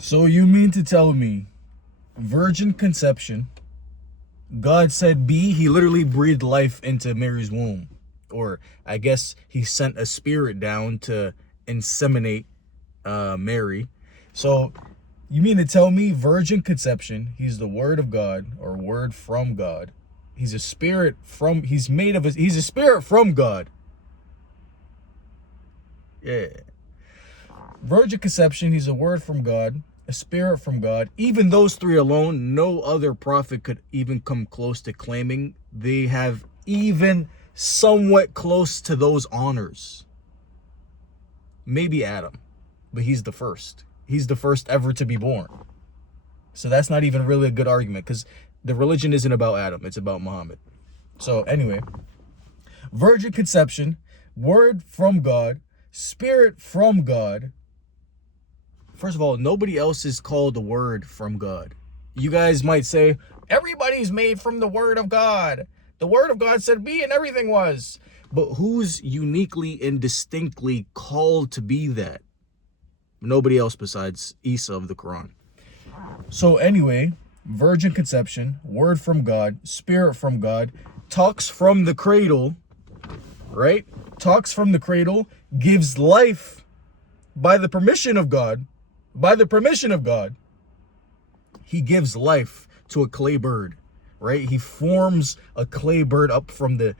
So you mean to tell me, virgin conception, God said be, he literally breathed life into Mary's womb. Or I guess he sent a spirit down to inseminate Mary. So you mean to tell me virgin conception, he's the word of God or word from God. He's a spirit from, he's a spirit from God. Yeah. Virgin conception, he's a word from God, a spirit from God. Even those three alone, no other prophet could even come close to claiming they have even somewhat close to those honors. Maybe Adam, but he's the first. He's the first ever to be born. So that's not even really a good argument, because the religion isn't about Adam, it's about Muhammad. So anyway, virgin conception, word from God, spirit from God. First of all, nobody else is called the word from God. You guys might say, everybody's made from the word of God. The word of God said be and everything was. But who's uniquely and distinctly called to be that? Nobody else besides Isa of the Quran. So anyway, virgin conception, word from God, spirit from God, talks from the cradle, right? Talks from the cradle, gives life by the permission of God. By the permission of God, he gives life to a clay bird, right? He forms a clay bird up from the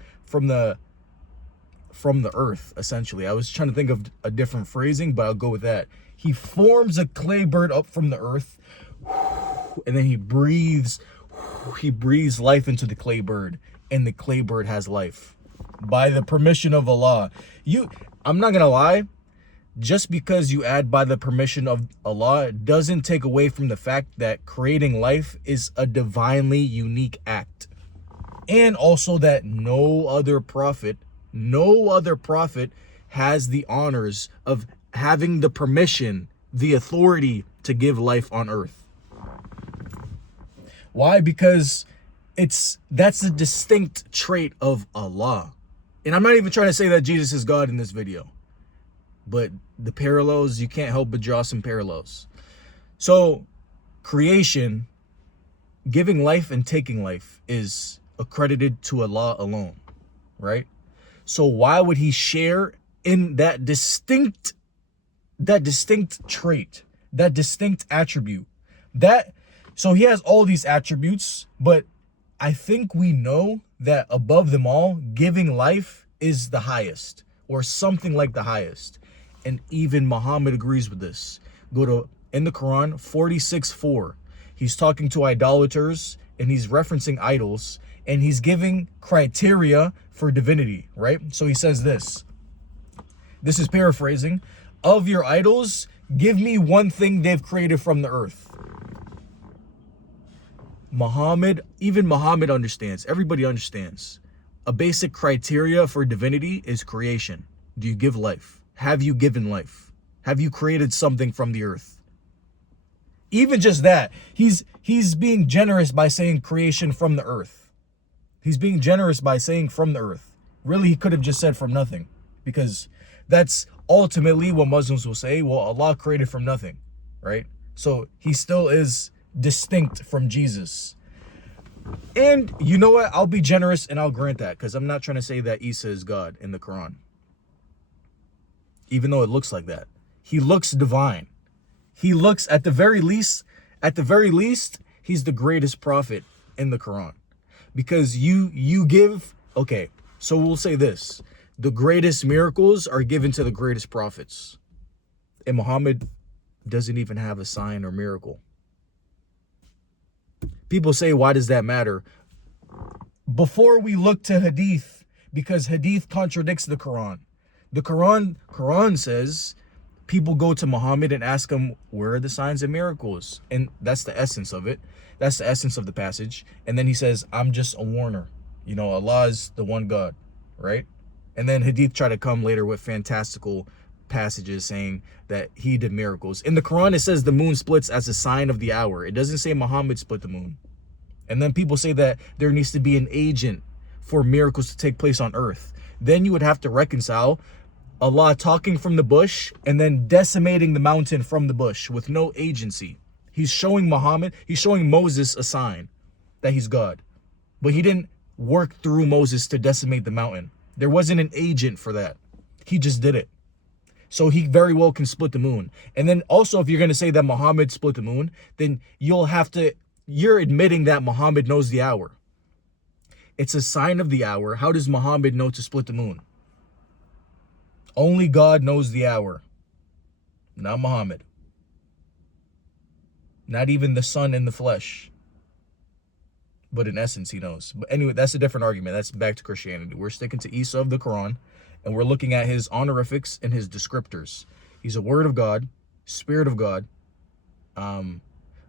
earth, essentially. I was trying to think of a different phrasing, but I'll go with that. He forms a clay bird up from the earth, and then he breathes life into the clay bird, and the clay bird has life by the permission of Allah. I'm not gonna lie, just because you add by the permission of Allah doesn't take away from the fact that creating life is a divinely unique act. And also that no other prophet has the honors of having the permission, the authority to give life on earth. Why? Because that's a distinct trait of Allah. And I'm not even trying to say that Jesus is God in this video, but the parallels, you can't help but draw some parallels. So creation, giving life and taking life, is accredited to Allah alone, right? So why would he share in that distinct trait, that distinct attribute? So he has all these attributes, but I think we know that above them all, giving life is the highest, or something like the highest. And even Muhammad agrees with this. Go to, in the Quran, 46:4. He's talking to idolaters, and he's referencing idols, and he's giving criteria for divinity, right? So he says this. This is paraphrasing. Of your idols, give me one thing they've created from the earth. Even Muhammad understands. Everybody understands. A basic criteria for divinity is creation. Do you give life? Have you given life? Have you created something from the earth? Even just that, he's being generous by saying creation from the earth. He's being generous by saying from the earth. Really, he could have just said from nothing, because that's ultimately what Muslims will say. Well, Allah created from nothing, right? So he still is distinct from Jesus. And you know what? I'll be generous and I'll grant that, because I'm not trying to say that Isa is God in the Quran, even though it looks like that. He looks divine. He looks, at the very least, he's the greatest prophet in the Quran. Because you give, okay, so we'll say this. The greatest miracles are given to the greatest prophets. And Muhammad doesn't even have a sign or miracle. People say, why does that matter? Before we look to hadith, because hadith contradicts the Quran. The Quran says people go to Muhammad and ask him, where are the signs and miracles? And that's the essence of it. That's the essence of the passage. And then he says, I'm just a warner. You know, Allah is the one God, right? And then hadith try to come later with fantastical passages saying that he did miracles. In the Quran, it says the moon splits as a sign of the hour. It doesn't say Muhammad split the moon. And then people say that there needs to be an agent for miracles to take place on earth. Then you would have to reconcile Allah talking from the bush and then decimating the mountain from the bush with no agency. He's showing Moses a sign that he's God. But he didn't work through Moses to decimate the mountain. There wasn't an agent for that. He just did it. So he very well can split the moon. And then also, if you're going to say that Muhammad split the moon, then you're admitting that Muhammad knows the hour. It's a sign of the hour. How does Muhammad know to split the moon? Only God knows the hour, not Muhammad. Not even the Son in the flesh. But in essence, he knows. But anyway, that's a different argument. That's back to Christianity. We're sticking to Isa of the Quran, and we're looking at his honorifics and his descriptors. He's a word of God, spirit of God.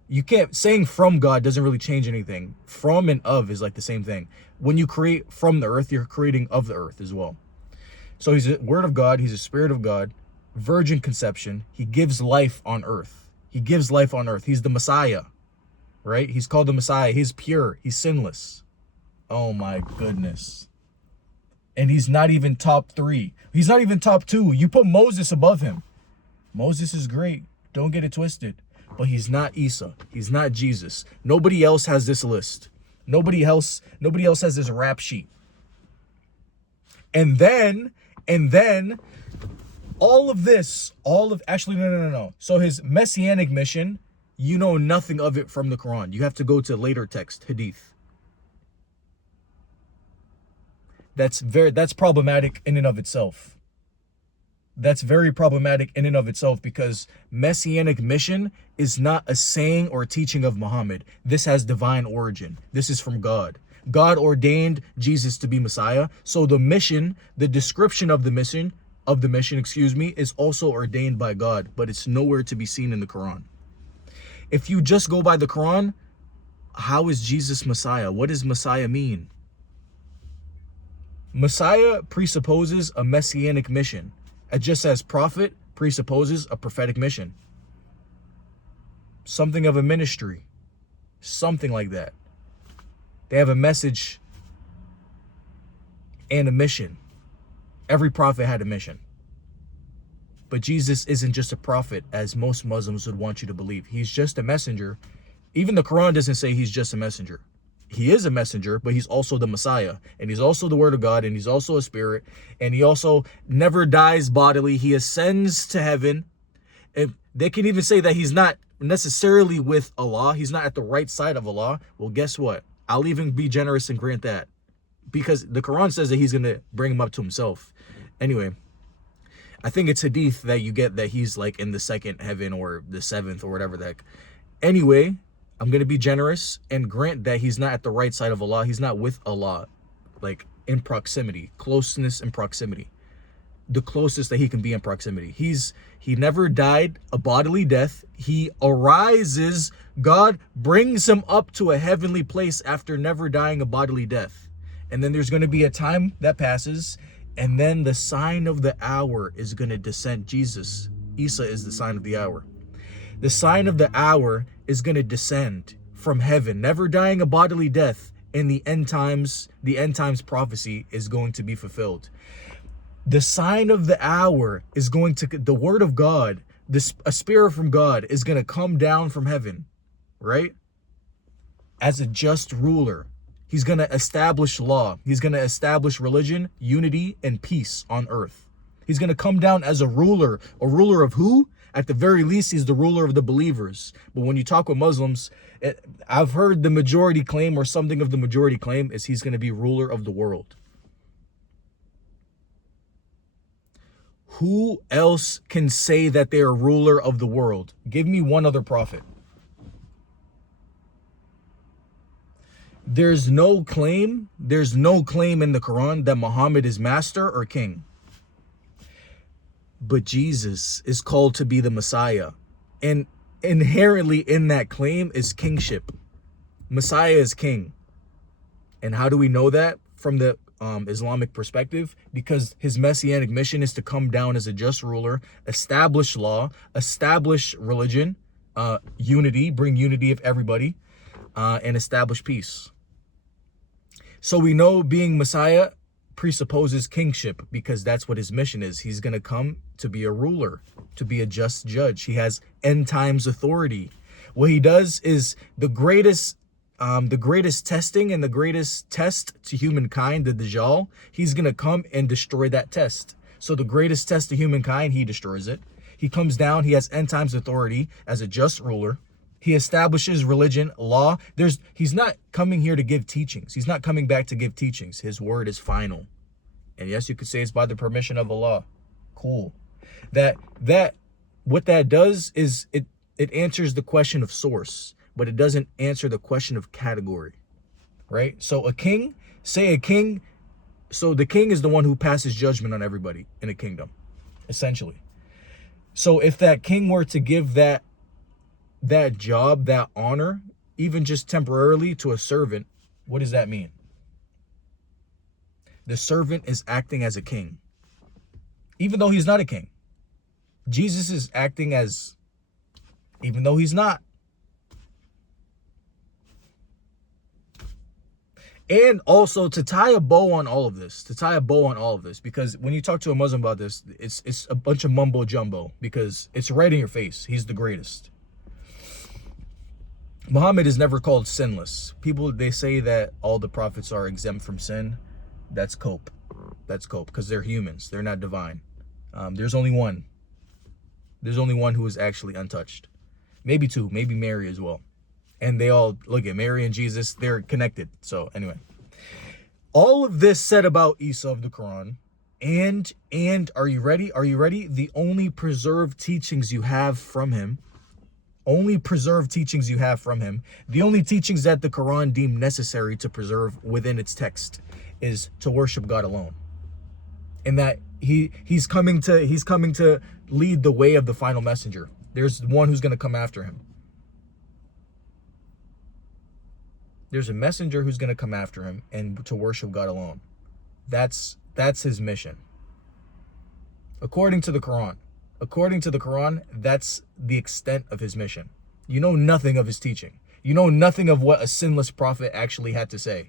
You can't, saying from God doesn't really change anything. From and of is like the same thing. When you create from the earth, you're creating of the earth as well. So he's a word of God. He's a spirit of God. Virgin conception. He gives life on earth. He gives life on earth. He's the Messiah, right? He's called the Messiah. He's pure. He's sinless. Oh my goodness. And he's not even top 3. He's not even top 2. You put Moses above him. Moses is great. Don't get it twisted. But he's not Isa. He's not Jesus. Nobody else has this list. Nobody else has this rap sheet. And then actually, no. So his messianic mission, you know nothing of it from the Quran. You have to go to later text, hadith. That's problematic in and of itself. That's very problematic in and of itself, because messianic mission is not a saying or teaching of Muhammad. This has divine origin. This is from God. God ordained Jesus to be Messiah. So the mission, the description of the mission, is also ordained by God, but it's nowhere to be seen in the Quran. If you just go by the Quran, how is Jesus Messiah? What does Messiah mean? Messiah presupposes a messianic mission. Just as prophet presupposes a prophetic mission. Something of a ministry. Something like that. They have a message and a mission. Every prophet had a mission. But Jesus isn't just a prophet, as most Muslims would want you to believe. He's just a messenger. Even the Quran doesn't say he's just a messenger. He is a messenger, but he's also the Messiah. And he's also the word of God, and he's also a spirit. And he also never dies bodily. He ascends to heaven. And they can even say that he's not necessarily with Allah. He's not at the right side of Allah. Well, guess what? I'll even be generous and grant that, because the Quran says that he's going to bring him up to himself. Anyway, I think it's hadith that you get that he's like in the second heaven or the seventh or whatever the heck. Anyway, I'm going to be generous and grant that he's not at the right side of Allah. He's not with Allah, like in proximity, closeness and proximity. The closest that he can be in proximity. He never died a bodily death. He arises. God brings him up to a heavenly place after never dying a bodily death. And then there's going to be a time that passes, and then the sign of the hour is going to descend. Jesus, Isa, is the sign of the hour. The sign of the hour is going to descend from heaven, never dying a bodily death, and the end times prophecy is going to be fulfilled. The sign of the hour is going to, the word of God, a spirit from God is going to come down from heaven, right? As a just ruler. He's going to establish law. He's going to establish religion, unity, and peace on earth. He's going to come down as a ruler. A ruler of who? At the very least, he's the ruler of the believers. But when you talk with Muslims, I've heard the majority claim, or something of the majority claim, is he's going to be ruler of the world. Who else can say that they are ruler of the world? Give me one other prophet. There's no claim in the Quran that Muhammad is master or king. But Jesus is called to be the Messiah. And inherently in that claim is kingship. Messiah is king. And how do we know that from the Islamic perspective? Because his messianic mission is to come down as a just ruler, establish law, establish religion, unity, bring unity of everybody, and establish peace. So we know being Messiah presupposes kingship because that's what his mission is. He's going to come to be a ruler, to be a just judge. He has end times authority. What he does is the greatest testing and the greatest test to humankind, the Dajjal. He's going to come and destroy that test. So the greatest test to humankind, he destroys it. He comes down. He has end times authority as a just ruler. He establishes religion, law. He's not coming here to give teachings. He's not coming back to give teachings. His word is final. And yes, you could say it's by the permission of Allah. Cool. What that does is it answers the question of source, but it doesn't answer the question of category, right? So the king is the one who passes judgment on everybody in a kingdom, essentially. So if that king were to give that job, that honor, even just temporarily to a servant, what does that mean? The servant is acting as a king, even though he's not a king. Jesus is acting as, even though he's not. And also to tie a bow on all of this, because when you talk to a Muslim about this, it's a bunch of mumbo jumbo, because it's right in your face. He's the greatest. Muhammad is never called sinless. People, they say that all the prophets are exempt from sin. That's cope. Because they're humans. They're not divine. There's only one. There's only one who is actually untouched. Maybe two. Maybe Mary as well. And they all, look at Mary and Jesus, they're connected. So anyway, all of this said about Isa of the Quran, and are you ready? Are you ready? The only preserved teachings you have from him, the only teachings that the Quran deemed necessary to preserve within its text is to worship God alone. And that he's coming to lead the way of the final messenger. There's one who's going to come after him. There's a messenger who's going to come after him and to worship God alone. That's his mission. According to the Quran, that's the extent of his mission. You know nothing of his teaching. You know nothing of what a sinless prophet actually had to say.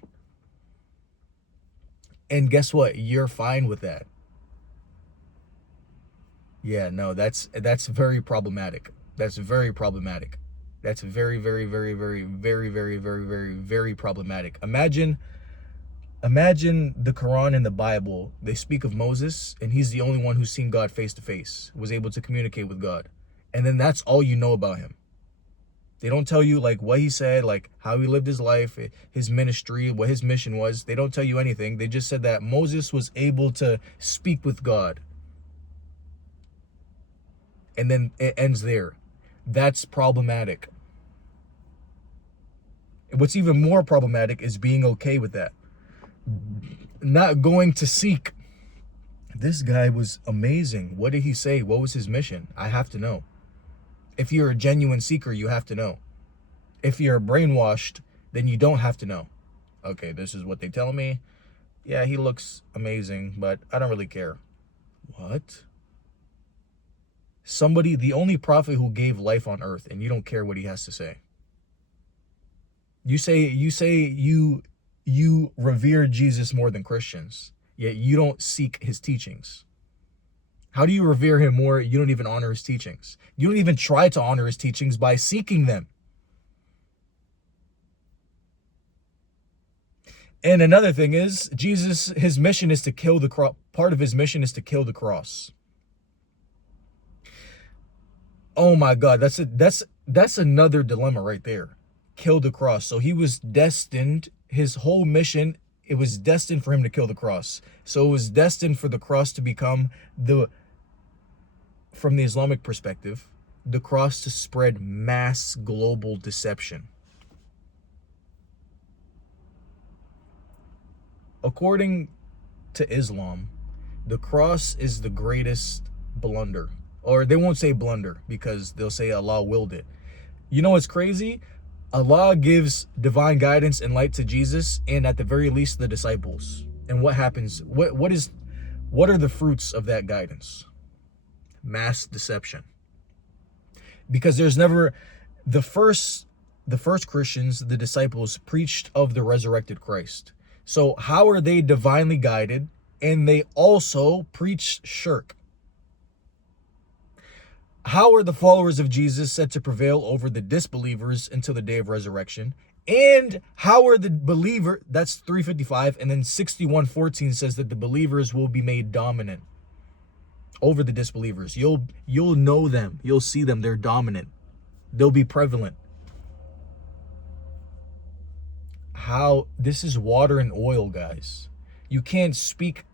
And guess what? You're fine with that. Yeah, no, that's very problematic. That's very problematic. That's very, very, very, very, very, very, very, very, very problematic. Imagine the Quran and the Bible. They speak of Moses, and he's the only one who's seen God face to face, was able to communicate with God. And then that's all you know about him. They don't tell you like what he said, like how he lived his life, his ministry, what his mission was. They don't tell you anything. They just said that Moses was able to speak with God. And then it ends there. That's problematic. What's even more problematic is being okay with that. Not going to seek. This guy was amazing. What did he say? What was his mission? I have to know. If you're a genuine seeker, you have to know. If you're brainwashed, then you don't have to know. Okay, this is what they tell me. Yeah, he looks amazing, but I don't really care. What? Somebody, the only prophet who gave life on earth, and you don't care what he has to say. You say you revere Jesus more than Christians, yet you don't seek his teachings. How do you revere him more? You don't even honor his teachings. You don't even try to honor his teachings by seeking them. And another thing is, Jesus, his mission is to kill the cross. Part of his mission is to kill the cross. Oh my God, that's another dilemma right there. Kill the cross. So he was destined, his whole mission, it was destined for him to kill the cross. So it was destined for the cross to become from the Islamic perspective, the cross to spread mass global deception. According to Islam, the cross is the greatest blunder. Or they won't say blunder because they'll say Allah willed it. You know what's crazy? Allah gives divine guidance and light to Jesus and at the very least the disciples. And what happens? What are the fruits of that guidance? Mass deception. Because there's never the first Christians, the disciples, preached of the resurrected Christ. So how are they divinely guided and they also preach shirk. How are the followers of Jesus set to prevail over the disbelievers until the day of resurrection? And how are the believer, that's 355, and then 61:14 says that the believers will be made dominant over the disbelievers. You'll know them. You'll see them. They're dominant. They'll be prevalent. How this is water and oil, guys. You can't speak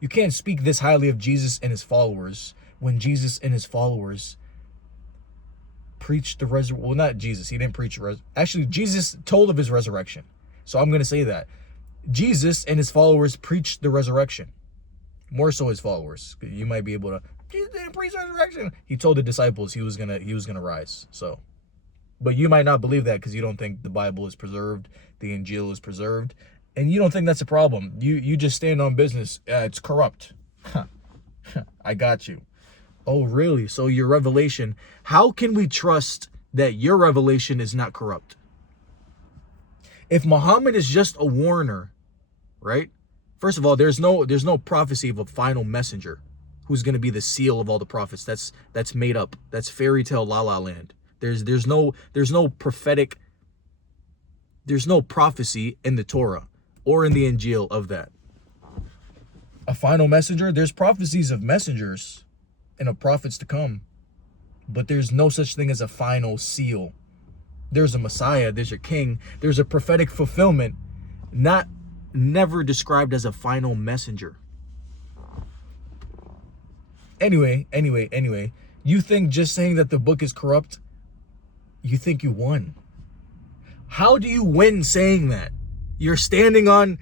this highly of Jesus and his followers when Jesus and his followers preached the resurrection. Well, not Jesus. He didn't preach. Actually, Jesus told of his resurrection. So I'm going to say that. Jesus and his followers preached the resurrection. More so his followers. You might be able to, Jesus didn't preach resurrection. He told the disciples he was gonna rise. So, but you might not believe that because you don't think the Bible is preserved, the Injil is preserved, and you don't think that's a problem. You just stand on business. It's corrupt. I got you. Oh, really? So your revelation, how can we trust that your revelation is not corrupt? If Muhammad is just a warner, right? First of all, there's no prophecy of a final messenger who's going to be the seal of all the prophets. That's made up. That's fairy tale la la land. There's no prophetic, there's no prophecy in the Torah or in the Injil of that. A final messenger, there's prophecies of messengers and of prophets to come, but there's no such thing as a final seal. There's a Messiah, there's a king, there's a prophetic fulfillment, never described as a final messenger. Anyway, you think just saying that the book is corrupt, you think you won. How do you win saying that? You're standing on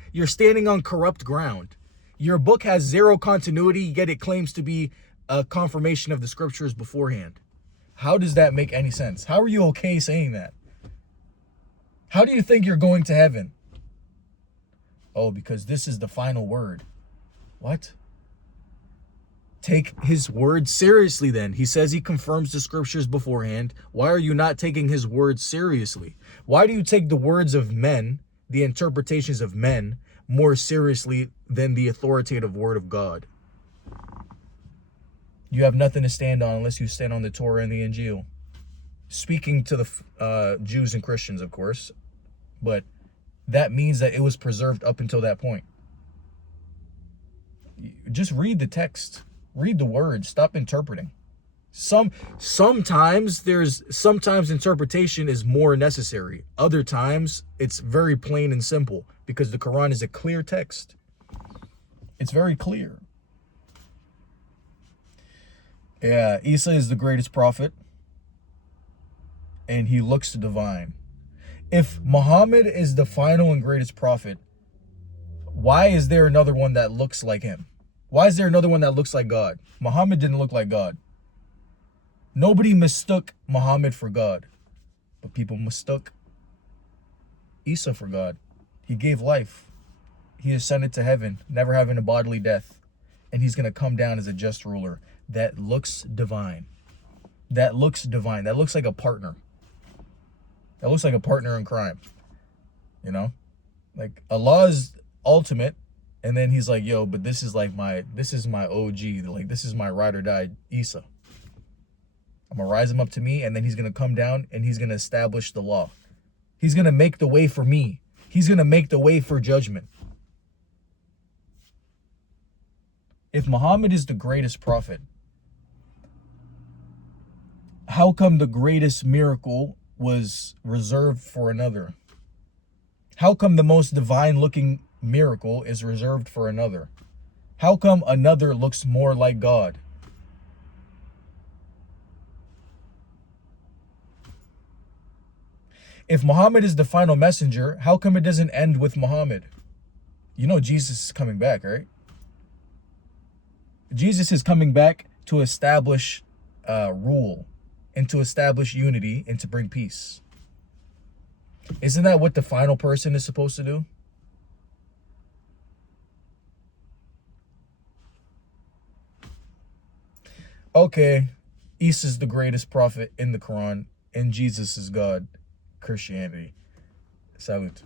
corrupt ground. Your book has zero continuity, yet it claims to be a confirmation of the scriptures beforehand. How does that make any sense? How are you okay saying that? How do you think you're going to heaven? Oh, because this is the final word. What? Take his word seriously then. He says he confirms the scriptures beforehand. Why are you not taking his word seriously? Why do you take the words of men, the interpretations of men, more seriously than the authoritative word of God? You have nothing to stand on unless you stand on the Torah and the Injil. Speaking to the Jews and Christians, of course, but that means that it was preserved up until that point. Just read the text. Read the words. Stop interpreting. Sometimes interpretation is more necessary. Other times it's very plain and simple because the Quran is a clear text. It's very clear. Yeah, Isa is the greatest prophet and he looks divine. If Muhammad is the final and greatest prophet, why is there another one that looks like him? Why is there another one that looks like God? Muhammad didn't look like God. Nobody mistook Muhammad for God, but people mistook Isa for God. He gave life. He ascended to heaven, never having a bodily death, and he's going to come down as a just ruler. That looks divine. That looks divine. That looks like a partner. That looks like a partner in crime. You know? Like Allah is ultimate, and then he's like, yo, but this is my OG. Like, this is my ride or die Isa. I'm going to rise him up to me, and then he's going to come down, and he's going to establish the law. He's going to make the way for me. He's going to make the way for judgment. If Muhammad is the greatest prophet, how come the greatest miracle was reserved for another? How come the most divine looking miracle is reserved for another? How come another looks more like God? If Muhammad is the final messenger, how come it doesn't end with Muhammad? You know Jesus is coming back, right? Jesus is coming back to establish rule and to establish unity and to bring peace. Isn't that what the final person is supposed to do? Okay, Isa is the greatest prophet in the Quran and Jesus is God. Christianity. Salute.